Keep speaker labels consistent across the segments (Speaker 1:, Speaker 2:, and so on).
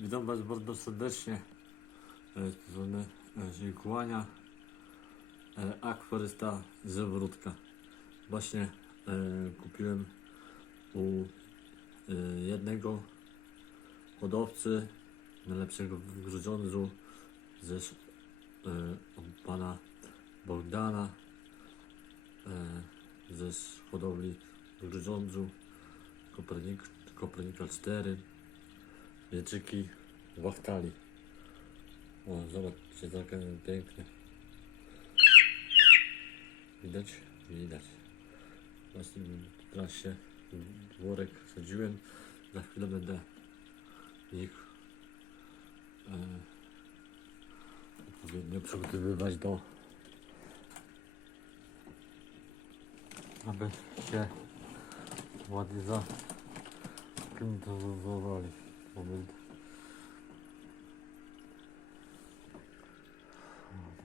Speaker 1: Witam Was bardzo serdecznie. Z strony e, kłania e, akwarysta Zawrótka. Właśnie e, kupiłem u jednego hodowcy najlepszego w Grudziądzu ze od pana Bogdana ze hodowli w Grudziądzu Kopernik, Kopernika 4 Wieczyki wachtali. O, zobaczcie, takie piękne. Widać? Widać. Właśnie teraz się worek sadziłem. Za chwilę będę ich e, odpowiednio przygotowywać do aby się ładnie zaklimatyzowali. помилку.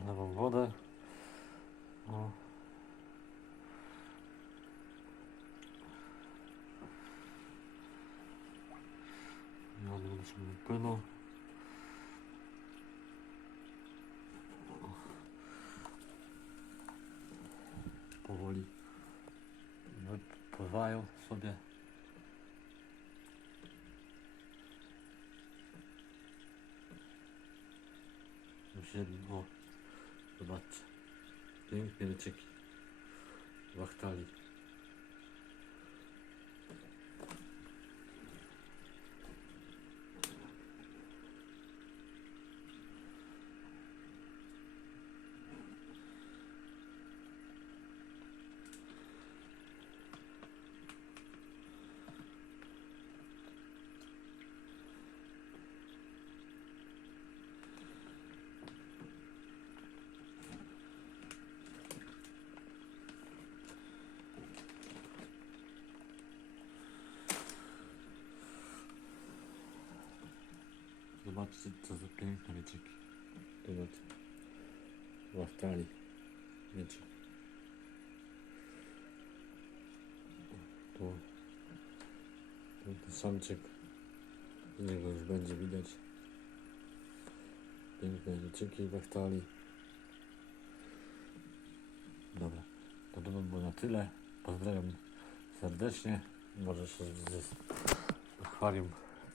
Speaker 1: Нова вода. Я думаю, що не пину. Powoli wypływają sobie Już jedno. O, zobaczcie. Piękne leczyki. Wachtali. Zobaczcie, co za piękne mieczyki. Zobaczcie. Wachtali. Mieczyk. Tu. Tu ten samczyk. Z niego już będzie widać. Piękne mieczyki wachtali. Dobra. To by było na tyle. Pozdrawiam serdecznie. Może się z akwarium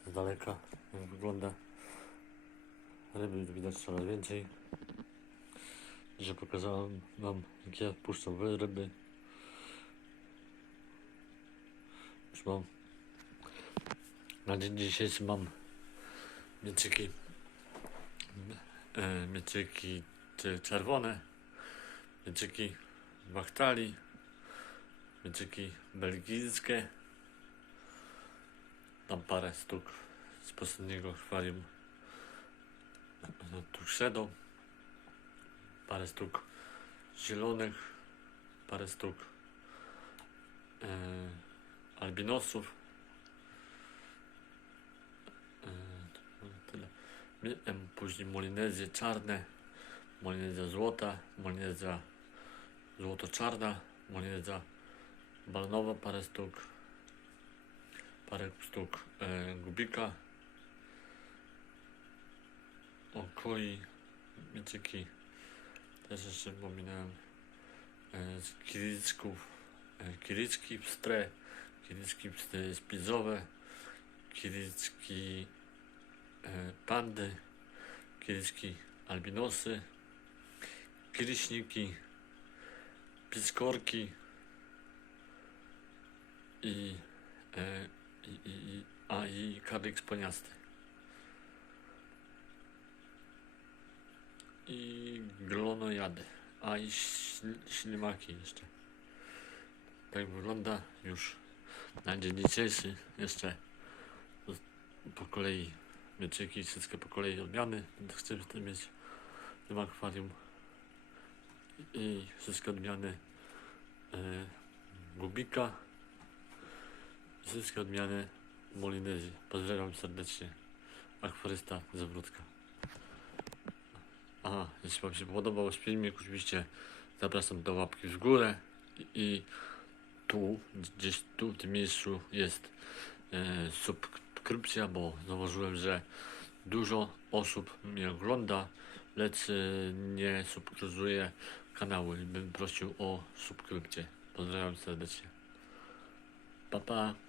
Speaker 1: z daleka jak wygląda. Ryby widać coraz więcej. Dzisiaj pokazałem wam jak ja puszczam wy- ryby. Już mam na dzień dzisiejszy mam mieczyki e, mieczyki czy czerwone mieczyki wachtali mieczyki belgijskie tam parę sztuk z poprzedniego akwarium Tuxedo, parę sztuk zielonych, parę sztuk e, albinosów. E, tyle. Em, Później molinezje czarne, molinezja złota, molinezja złoto-czarna, molinezja balonowa, parę sztuk, parę sztuk e, gubika okoi mieczyki też jeszcze pominąłem e, z kiricków e, kiricki pstre kiricki pstre spizowe kiricki e, pandy kiricki albinosy kiriśniki piskorki i, i, i, i a i karlik sponiasty i glonojady, a i śl- ślimaki jeszcze. Tak wygląda już na dzień dzisiejszy jeszcze po kolei mieczyki, wszystkie po kolei odmiany. Chcę mieć w tym akwarium i wszystkie odmiany e, gubika wszystkie odmiany molinezji. Pozdrawiam serdecznie. Akwarysta Zawrótka. Aha, jeśli Wam się podobał filmik, oczywiście zapraszam do łapki w górę i, tu, gdzieś tu w tym miejscu jest e, subskrypcja, bo zauważyłem, że dużo osób mnie ogląda, lecz y, nie subskrybuje kanału i bym prosił o subskrypcję. Pozdrawiam serdecznie. Pa pa.